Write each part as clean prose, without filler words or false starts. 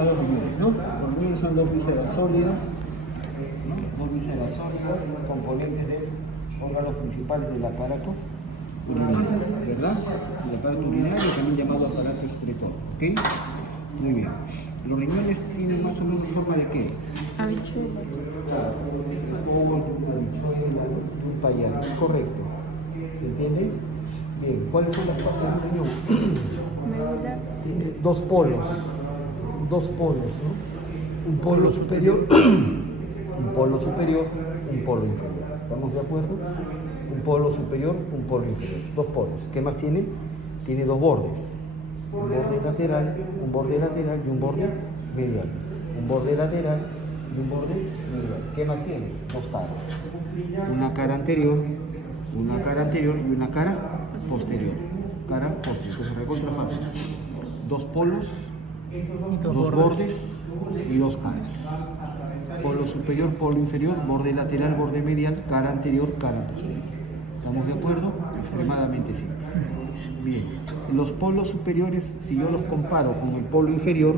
a los riñones, ¿no? Los riñones son dos vísceras sólidas, ¿no? Dos vísceras sólidas, componentes de órganos principales del aparato urinario, ¿verdad? El aparato urinario, también llamado aparato excretor, ¿ok? Muy bien. Los riñones tienen más o menos forma de qué? Habichuela. Como un payaso, correcto. ¿Se entiende? Bien, ¿cuáles son las partes del riñón? Medular. Tiene dos polos, ¿no? Un polo superior, un polo superior, un polo inferior. ¿Estamos de acuerdo? Un polo superior, un polo inferior. Dos polos. ¿Qué más tiene? Tiene dos bordes. Un borde lateral y un borde medial. Un borde lateral y un borde medial. ¿Qué más tiene? Dos caras. Una cara anterior y una cara posterior. Cara posterior. Eso se recontra fácil. Dos polos, dos bordes y dos caras. Polo superior, polo inferior, borde lateral, borde medial, cara anterior, cara posterior. ¿Estamos de acuerdo? Extremadamente simple. Bien, los polos superiores, si yo los comparo con el polo inferior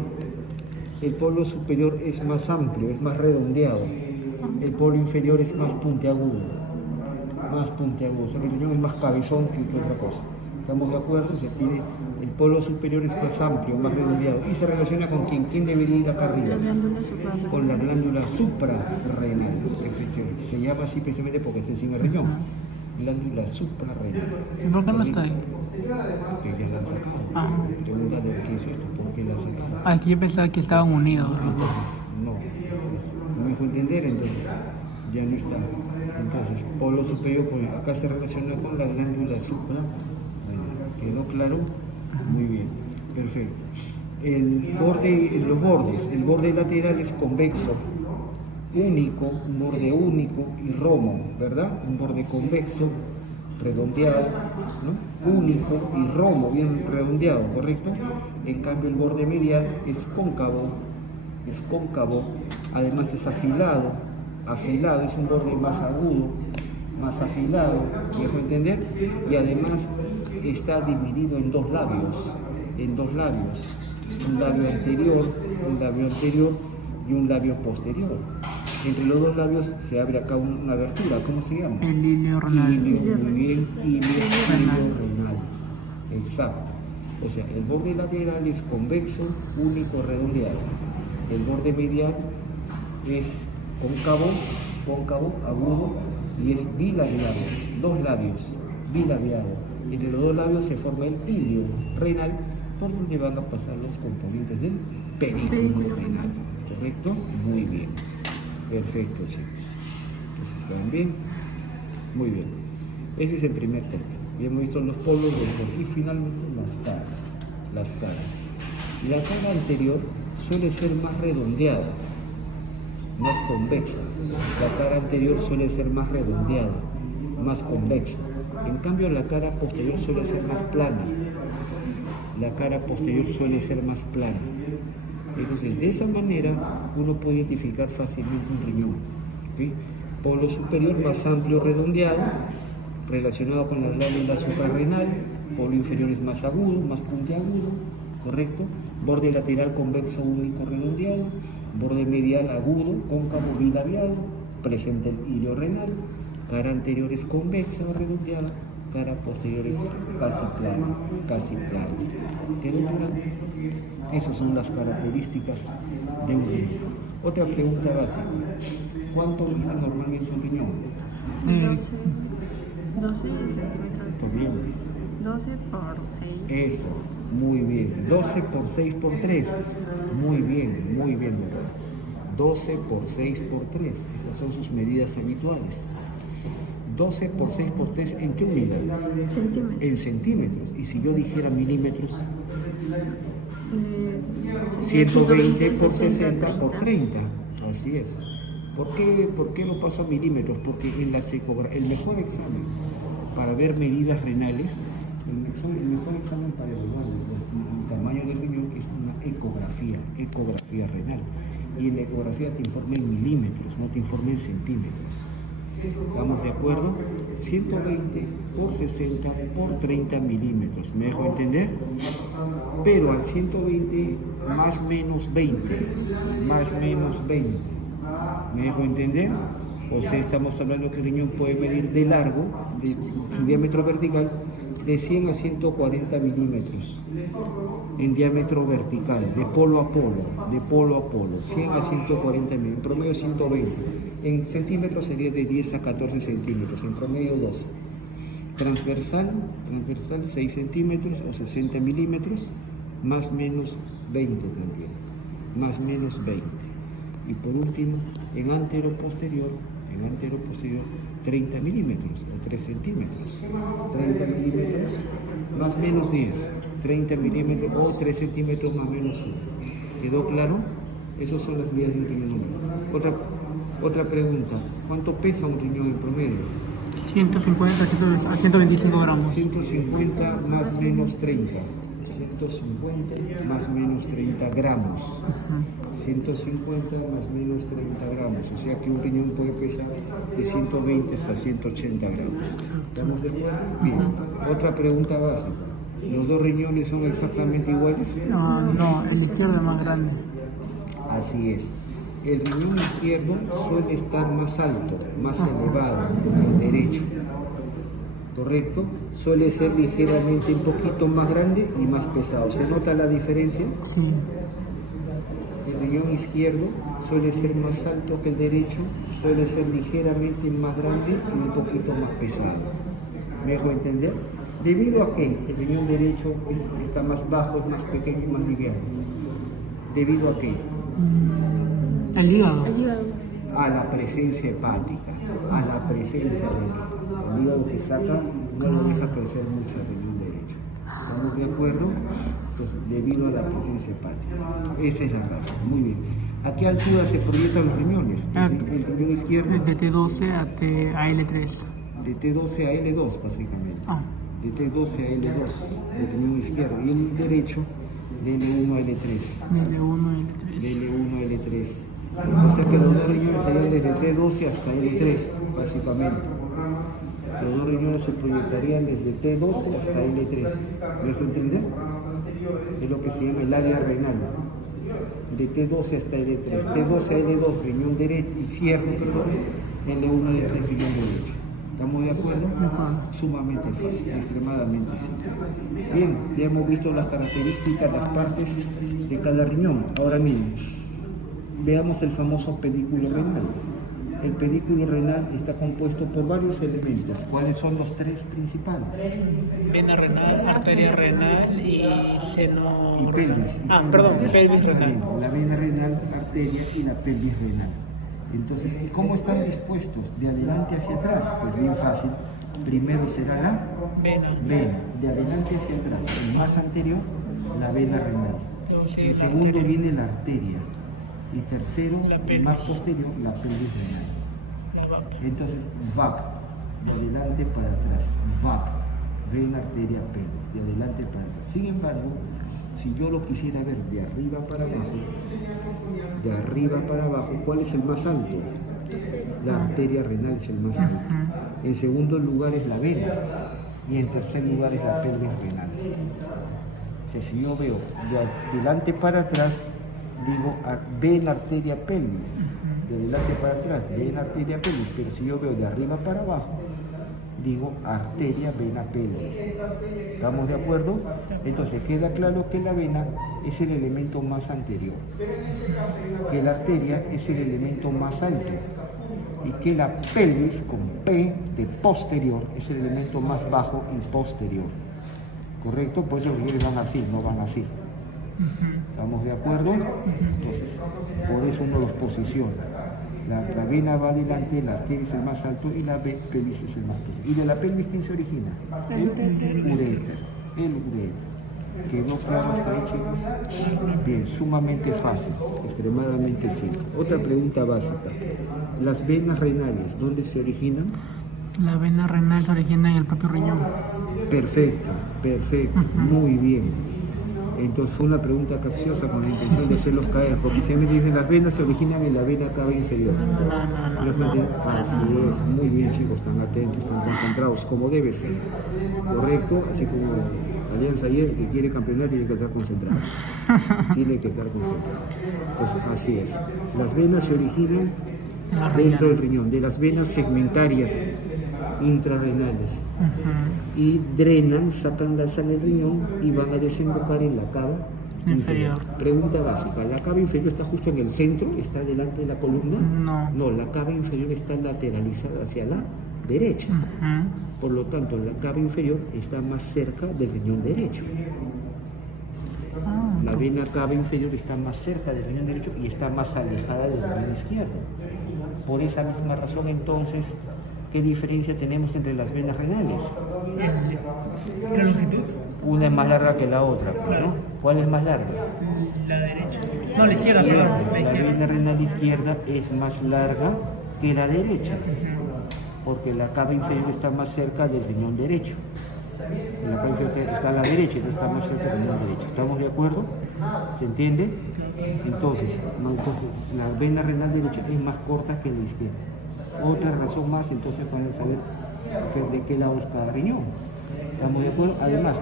es más amplio, es más redondeado. El polo inferior es más puntiagudo. O sea, el riñón es más cabezón que otra cosa. ¿Estamos de acuerdo? El polo superior es más amplio, más redondeado. ¿Y se relaciona con quién? ¿Quién debería ir acá arriba? La glándula suprarrenal. Con la glándula suprarrenal, que se llama así precisamente porque está encima del riñón. Glándula suprarrenal. ¿Y por qué no está ahí? Porque ya la han sacado. Pregúntale qué es esto, por qué la han sacado. Ah, es que yo pensaba que estaban unidos los dos. Entonces, no me dejó entender, entonces ya no está. Entonces, polo superior, pues acá se relaciona con la glándula suprarrenal. ¿Quedó claro? Muy bien, perfecto. El borde lateral es convexo, único, un borde único y romo, ¿verdad? Un borde convexo, redondeado, ¿no? Único y romo, bien redondeado, ¿correcto? En cambio el borde medial es cóncavo, además es afilado, es un borde más agudo, más afilado, ¿me dejo entender? Y además está dividido en dos labios, un labio anterior y un labio posterior. Entre los dos labios se abre acá una abertura, ¿cómo se llama? El ilio renal. Ilio renal. Exacto. O sea, el borde lateral es convexo, único, redondeado. El borde medial es cóncavo, agudo y es bilabiado, dos labios, bilabiado. Entre los dos labios se forma el ilio renal, por donde van a pasar los componentes del pedículo renal. ¿Correcto? Muy bien. Perfecto, chicos. Entonces, ¿van bien? Muy bien. Ese es el primer término. Ya hemos visto los polos del cuerpo y finalmente las caras. La cara anterior suele ser más redondeada, más convexa. La cara anterior suele ser más redondeada, más convexa. En cambio, la cara posterior suele ser más plana. Entonces, de esa manera, uno puede identificar fácilmente un riñón. ¿Sí? Polo superior más amplio, redondeado, relacionado con la glándula suprarrenal. Polo inferior es más agudo, más puntiagudo, ¿correcto? Borde lateral convexo, único, redondeado. Borde medial agudo, cóncavo, bilabiado. Presenta el ilio renal. Cara anterior es convexa o redondeada, cara posterior es casi plana. ¿Quedó claro? Esas son las características de un riñón. Otra pregunta básica. ¿Cuánto mide normalmente un riñón? 12 centímetros. Por bien. 12 por 6. Eso, muy bien. 12 por 6 por 3. Muy bien, doctor. 12 por 6 por 3. Esas son sus medidas habituales. 12 por 6 por 3, ¿en qué unidades? Centímetros. En centímetros. Y si yo dijera milímetros, 120 por 60 por 30. Así es. ¿Por qué lo paso a milímetros? Porque en la el mejor examen para ver medidas renales, el mejor examen para evaluar el tamaño del riñón es una ecografía renal. Y en la ecografía te informa en milímetros, no te informa en centímetros. ¿Estamos de acuerdo? 120 por 60 por 30 milímetros, ¿me dejo entender? Pero al 120 más menos 20, más menos 20, ¿me dejo entender? O sea, estamos hablando que el riñón puede medir de largo, de su diámetro vertical, de 100 a 140 milímetros en diámetro vertical, de polo a polo, 100 a 140 milímetros, en promedio 120, en centímetros sería de 10 a 14 centímetros, en promedio 12. Transversal 6 centímetros o 60 milímetros, más menos 20 también, más menos 20. Y por último, en antero posterior, 30 milímetros o 3 centímetros, 30 milímetros más menos 10, 30 milímetros o 3 centímetros más menos 1. ¿Quedó claro? Esas son las medidas de un riñón humano. Otra pregunta, ¿cuánto pesa un riñón en promedio? 150 a 125 gramos. 150 más menos 30. 150 más menos 30 gramos. 150 más menos 30 gramos. O sea que un riñón puede pesar de 120 hasta 180 gramos. ¿Estamos de acuerdo? Bien. Otra pregunta básica. ¿Los dos riñones son exactamente iguales? No, el izquierdo es más grande. Así es. El riñón izquierdo suele estar más alto, más elevado que el derecho. ¿Correcto? Suele ser ligeramente un poquito más grande y más pesado. ¿Se nota la diferencia? Sí. El riñón izquierdo suele ser más alto que el derecho, suele ser ligeramente más grande y un poquito más pesado. ¿Me dejo entender? ¿Debido a que el riñón derecho está más bajo, es más pequeño y más liviano? ¿Debido a qué? El hígado. El hígado. A la presencia hepática, a la presencia del hígado. El hígado que saca no lo deja crecer mucho el riñón derecho. ¿Estamos de acuerdo? Entonces, debido a la presencia hepática. Esa es la razón. Muy bien. ¿A qué altura se proyectan los riñones? El riñón izquierdo. De T12 a L3. De T12 a L2, básicamente. De T12 a L2, el riñón izquierdo. Y el derecho, de L1 a L3. De L1 a L3. O sea que los dos riñones serían desde T12 hasta L3, básicamente. Los dos riñones se proyectarían desde T12 hasta L3. ¿Me dejo entender? Es lo que se llama el área renal. De T12 hasta L3. T12 a L2, riñón derecho, izquierdo, perdón. L1 a L3, riñón derecho. ¿Estamos de acuerdo? Sumamente fácil, extremadamente simple. Bien, ya hemos visto las características, las partes de cada riñón. Ahora miren, veamos el famoso pedículo renal. El pedículo renal está compuesto por varios elementos. ¿Cuáles son los tres principales? Vena renal, arteria renal y seno Y pelvis. pelvis renal. Bien, la vena renal, arteria y la pelvis renal. Entonces, ¿cómo están dispuestos? ¿De adelante hacia atrás? Pues bien fácil. Primero será la Vena. de adelante hacia atrás. El más anterior, la vena renal. Luego sigue En la segundo arteria. viene la arteria. Y tercero, La el pelvis. más posterior, la pelvis renal. La vaca. Entonces, VAP, de adelante para atrás. VAP, vena, arteria, pelvis, de adelante para atrás. Sin embargo, si yo lo quisiera ver de arriba para abajo, ¿cuál es el más alto? La arteria renal es el más alto. En segundo lugar es la vena y en tercer lugar es la pelvis renal. O sea, si yo veo de adelante para atrás, digo vena, arteria, pelvis. De adelante para atrás, vena, arteria, pelvis. Pero si yo veo de arriba para abajo, digo arteria, vena, pelvis. ¿Estamos de acuerdo? Entonces queda claro que la vena es el elemento más anterior, que la arteria es el elemento más alto y que la pelvis, con P de posterior, es el elemento más bajo y posterior. ¿Correcto? Por eso los riñones van así, no van así. ¿Estamos de acuerdo? Entonces, por eso uno los posiciona. La vena va adelante, la arteria es el más alto y la pelvis es el más posterior. ¿Y de la pelvis quién se origina? El uréter. El uréter. ¿Quedó claro hasta ahí, chicos? Bien, sumamente fácil, extremadamente simple. Otra pregunta básica. ¿Las venas renales dónde se originan? La vena renal se origina en el propio riñón. Perfecto, perfecto, muy bien. Entonces fue una pregunta capciosa con la intención de hacerlos caer, porque si me dicen las venas se originan en la vena cava inferior. Así es, muy bien chicos, están atentos, están concentrados, como debe ser. Correcto, así como Alianza ayer que quiere campeonar tiene que estar concentrado. Tiene que estar concentrado. Entonces, así es. Las venas se originan dentro del riñón, de las venas segmentarias intrarrenales. Y drenan, sacan la sangre del riñón y van a desembocar en la cava inferior. Pregunta básica, ¿la cava inferior está justo en el centro? ¿Está delante de la columna? No. No, la cava inferior está lateralizada hacia la derecha. Por lo tanto, la cava inferior está más cerca del riñón derecho. La vena cava inferior está más cerca del riñón derecho y está más alejada del riñón izquierdo. Por esa misma razón, entonces, ¿qué diferencia tenemos entre las venas renales? ¿La longitud? Una es más larga que la otra, ¿no? ¿Cuál es más larga? La derecha. No, la izquierda, perdón. La vena renal izquierda es más larga que la derecha, porque la cava inferior está más cerca del riñón derecho. La cava inferior está a la derecha y está más cerca del riñón derecho. ¿Estamos de acuerdo? ¿Se entiende? Entonces, la vena renal derecha es más corta que la izquierda. Otra razón más, entonces, para saber de qué lado es cada riñón. ¿Estamos de acuerdo? Además,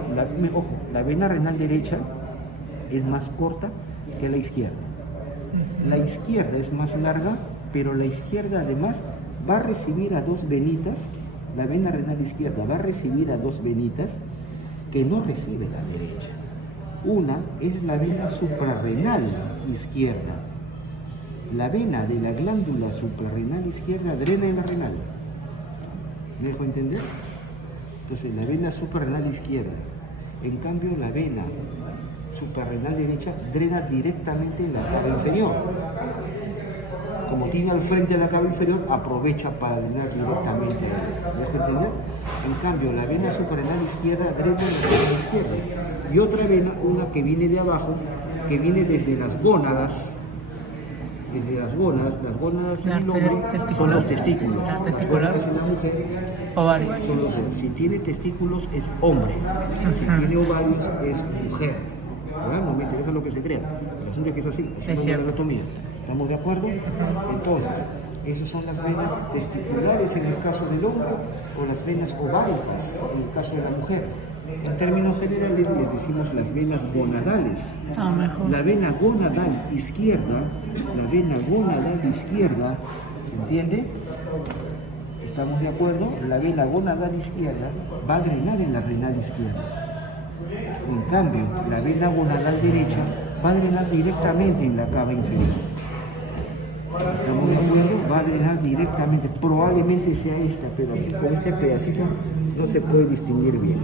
la vena renal derecha es más corta que la izquierda. La izquierda es más larga, pero la izquierda además va a recibir a dos venitas, la vena renal izquierda va a recibir a dos venitas que no recibe la derecha. Una es la vena suprarrenal izquierda. La vena de la glándula suprarrenal izquierda drena en la renal. ¿Me dejo entender? Entonces, la vena suprarrenal izquierda. En cambio, la vena suprarrenal derecha drena directamente en la cava inferior. Como tiene al frente a la cava inferior, aprovecha para drenar directamente. ¿Me dejo entender? En cambio, la vena suprarrenal izquierda drena en la cava izquierda. Y otra vena, una que viene de abajo, que viene desde las gónadas. Desde las gónadas en el hombre son los testículos. Las gónadas en la mujer Ovarios. son los ovarios. Si tiene testículos es hombre, si tiene ovarios es mujer. ¿Verdad? No me interesa lo que se crea, el asunto es que es así, es una anatomía. ¿Estamos de acuerdo? Entonces, esas son las venas testiculares en el caso del hombre o las venas ováricas en el caso de la mujer. En términos generales les decimos las venas gonadales. Mejor. La vena gonadal izquierda, ¿se entiende? ¿Estamos de acuerdo? La vena gonadal izquierda va a drenar en la renal izquierda. En cambio, la vena gonadal derecha va a drenar directamente en la cava inferior. ¿Estamos de acuerdo? Va a drenar directamente, probablemente sea esta, pero así con este pedacito no se puede distinguir bien.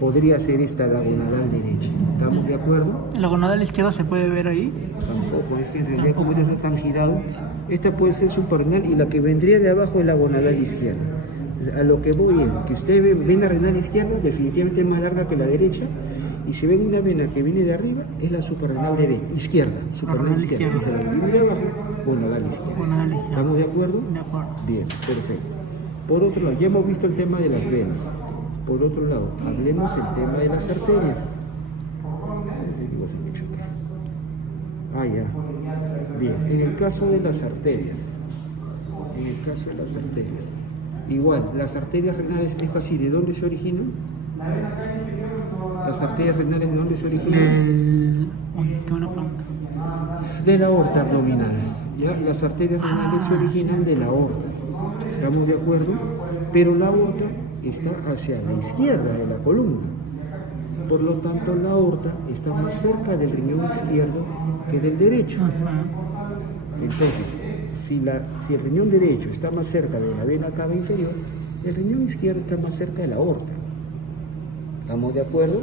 Podría ser esta la gonadal derecha. ¿Estamos de acuerdo? ¿La gonadal izquierda se puede ver ahí? Tampoco, es que en realidad como estas están girados, esta puede ser suprarrenal y la que vendría de abajo es la gonadal izquierda. A lo que voy es que usted ve vena renal izquierda, definitivamente es más larga que la derecha, y si ven una vena que viene de arriba, es la suprarrenal izquierda, suprarrenal izquierda. Entonces la que viene de abajo, gonadal izquierda. ¿Estamos de acuerdo? De acuerdo. Bien, perfecto. Por otro lado, ya hemos visto el tema de las venas. Por otro lado, hablemos el tema de las arterias. Ya. Bien, en el caso de las arterias, igual, las arterias renales, estas sí, ¿de dónde se originan? Las arterias renales, ¿de dónde se originan? Qué buena pregunta. De la aorta abdominal. ¿Ya? Las arterias renales se originan de la aorta. ¿Estamos de acuerdo? Pero la aorta está hacia la izquierda de la columna. Por lo tanto, la aorta está más cerca del riñón izquierdo que del derecho. Entonces, si el riñón derecho está más cerca de la vena cava inferior, el riñón izquierdo está más cerca de la aorta. ¿Estamos de acuerdo?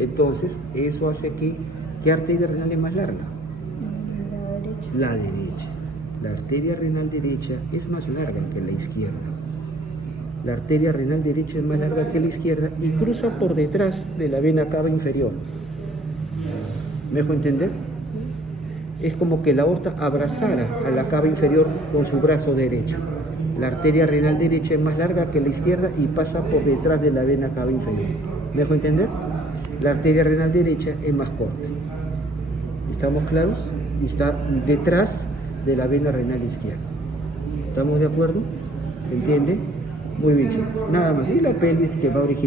Entonces, eso hace que, ¿qué arteria renal es más larga? La derecha. La arteria renal derecha es más larga que la izquierda. La arteria renal derecha es más larga que la izquierda y cruza por detrás de la vena cava inferior. ¿Me dejo entender? Es como que la aorta abrazara a la cava inferior con su brazo derecho. La arteria renal derecha es más larga que la izquierda y pasa por detrás de la vena cava inferior. ¿Me dejo entender? La arteria renal derecha es más corta. ¿Estamos claros? Y está detrás de la vena renal izquierda. ¿Estamos de acuerdo? ¿Se entiende? Muy bien, chicos. Nada más. Y la pelvis que va a originar